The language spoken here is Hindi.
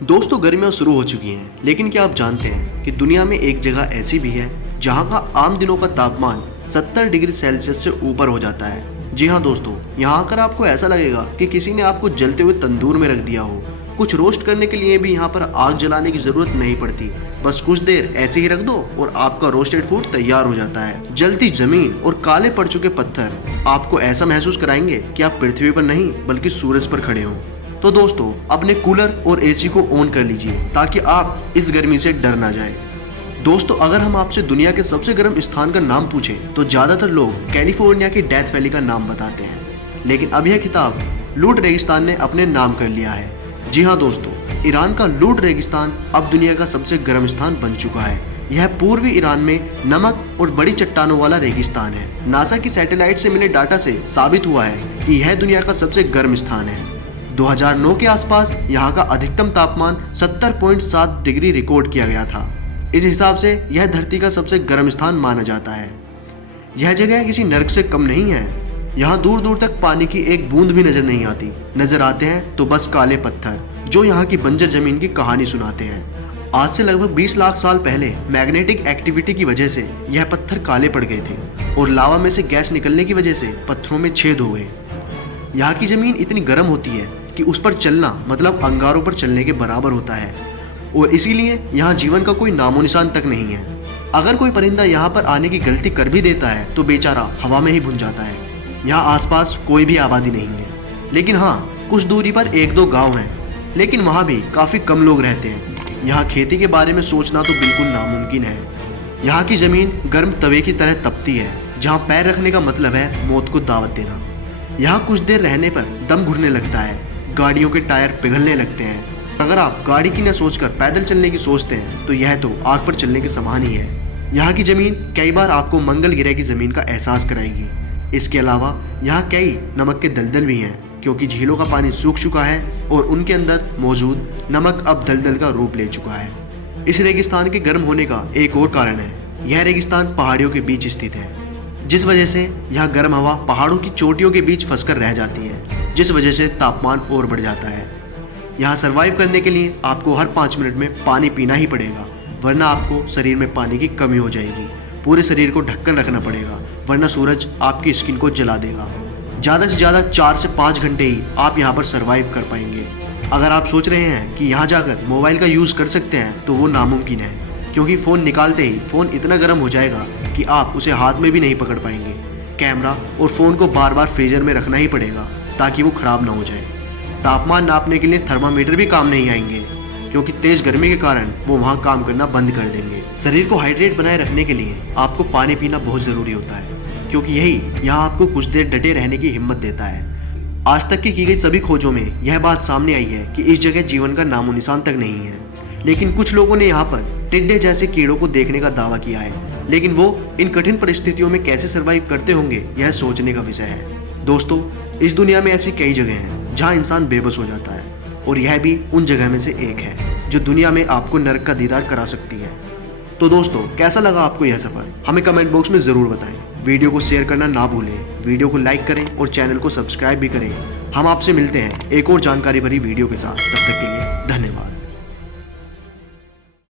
दोस्तों, गर्मियाँ शुरू हो चुकी हैं, लेकिन क्या आप जानते हैं कि दुनिया में एक जगह ऐसी भी है जहाँ का आम दिनों का तापमान 70 डिग्री सेल्सियस से ऊपर हो जाता है। जी हाँ दोस्तों, यहाँ आकर आपको ऐसा लगेगा कि किसी ने आपको जलते हुए तंदूर में रख दिया हो। कुछ रोस्ट करने के लिए भी यहाँ पर आग जलाने की जरूरत नहीं पड़ती, बस कुछ देर ऐसे ही रख दो और आपका रोस्टेड फूड तैयार हो जाता है। जलती जमीन और काले पड़ चुके पत्थर आपको ऐसा महसूस कराएंगे कि आप पृथ्वी पर नहीं बल्कि सूरज पर खड़े हो। तो दोस्तों, अपने कूलर और एसी को ऑन कर लीजिए ताकि आप इस गर्मी से डर ना जाए। दोस्तों, अगर हम आपसे दुनिया के सबसे गर्म स्थान का नाम पूछें तो ज्यादातर लोग कैलिफोर्निया की डेथ वैली का नाम बताते हैं, लेकिन अब यह खिताब लूट रेगिस्तान ने अपने नाम कर लिया है। जी हाँ दोस्तों, ईरान का लूट रेगिस्तान अब दुनिया का सबसे गर्म स्थान बन चुका है। यह पूर्वी ईरान में नमक और बड़ी चट्टानों वाला रेगिस्तान है। नासा की सैटेलाइट से मिले डाटा से साबित हुआ है कि यह दुनिया का सबसे गर्म स्थान है। 2009 के आसपास यहाँ का अधिकतम तापमान 70.7 डिग्री रिकॉर्ड किया गया था। इस हिसाब से यह धरती का सबसे गर्म स्थान माना जाता है। यह जगह किसी नर्क से कम नहीं है। यहाँ दूर दूर तक पानी की एक बूंद भी नजर नहीं आती। नजर आते हैं तो बस काले पत्थर जो यहाँ की बंजर जमीन की कहानी सुनाते हैं। आज से लगभग 20 लाख साल पहले मैग्नेटिक एक्टिविटी की वजह से यह पत्थर काले पड़ गए थे और लावा में से गैस निकलने की वजह से पत्थरों में छेद हो गए। यहाँ की जमीन इतनी गर्म होती है कि उस पर चलना मतलब अंगारों पर चलने के बराबर होता है और इसीलिए यहाँ जीवन का कोई नामो निशान तक नहीं है। अगर कोई परिंदा यहाँ पर आने की गलती कर भी देता है तो बेचारा हवा में ही भुन जाता है। यहाँ आसपास कोई भी आबादी नहीं है, लेकिन हाँ कुछ दूरी पर एक दो गांव हैं, लेकिन वहाँ भी काफ़ी कम लोग रहते हैं। यहाँ खेती के बारे में सोचना तो बिल्कुल नामुमकिन है। यहाँ की ज़मीन गर्म तवे की तरह तपती है, जहाँ पैर रखने का मतलब है मौत को दावत देना। यहाँ कुछ देर रहने पर दम घुटने लगता है, गाड़ियों के टायर पिघलने लगते हैं। अगर आप गाड़ी की न सोचकर पैदल चलने की सोचते हैं तो यह तो आग पर चलने के समान ही है। यहाँ की ज़मीन कई बार आपको मंगल ग्रह की ज़मीन का एहसास कराएगी। इसके अलावा यहाँ कई नमक के दलदल भी हैं, क्योंकि झीलों का पानी सूख चुका है और उनके अंदर मौजूद नमक अब दलदल का रूप ले चुका है। इस रेगिस्तान के गर्म होने का एक और कारण है, यह रेगिस्तान पहाड़ियों के बीच स्थित है, जिस वजह से यहाँ गर्म हवा पहाड़ों की चोटियों के बीच फंसकर रह जाती है, जिस वजह से तापमान और बढ़ जाता है। यहाँ सरवाइव करने के लिए आपको हर 5 मिनट में पानी पीना ही पड़ेगा, वरना आपको शरीर में पानी की कमी हो जाएगी। पूरे शरीर को ढककर रखना पड़ेगा, वरना सूरज आपकी स्किन को जला देगा। ज़्यादा से ज़्यादा 4 से 5 घंटे ही आप यहाँ पर सरवाइव कर पाएंगे। अगर आप सोच रहे हैं कि यहाँ जाकर मोबाइल का यूज़ कर सकते हैं तो वो नामुमकिन है, क्योंकि फ़ोन निकालते ही फ़ोन इतना गर्म हो जाएगा कि आप उसे हाथ में भी नहीं पकड़ पाएंगे। कैमरा और फ़ोन को बार बार फ्रीजर में रखना ही पड़ेगा ताकि वो ख़राब ना हो जाए। तापमान नापने के लिए थर्मामीटर भी काम नहीं आएंगे, क्योंकि तेज गर्मी के कारण वो वहाँ काम करना बंद कर देंगे। शरीर को हाइड्रेट बनाए रखने के लिए आपको पानी पीना बहुत ज़रूरी होता है, क्योंकि यही यहाँ आपको कुछ देर डटे रहने की हिम्मत देता है। आज तक की गई सभी खोजों में यह बात सामने आई है कि इस जगह जीवन का नामो निशान तक नहीं है, लेकिन कुछ लोगों ने यहाँ पर टिड्डे जैसे कीड़ों को देखने का दावा किया है, लेकिन वो इन कठिन परिस्थितियों में कैसे सर्वाइव करते होंगे यह सोचने का विषय है। दोस्तों, इस दुनिया में ऐसी कई जगह हैं जहाँ इंसान बेबस हो जाता है, और यह भी उन जगह में से एक है जो दुनिया में आपको नर्क का दीदार करा सकती है। तो दोस्तों, कैसा लगा आपको यह सफ़र? हमें कमेंट बॉक्स में ज़रूर बताएं। वीडियो को शेयर करना ना भूलें, वीडियो को लाइक करें और चैनल को सब्सक्राइब भी करें। हम आपसे मिलते हैं एक और जानकारी भरी वीडियो के साथ। तब तक के लिए धन्यवाद।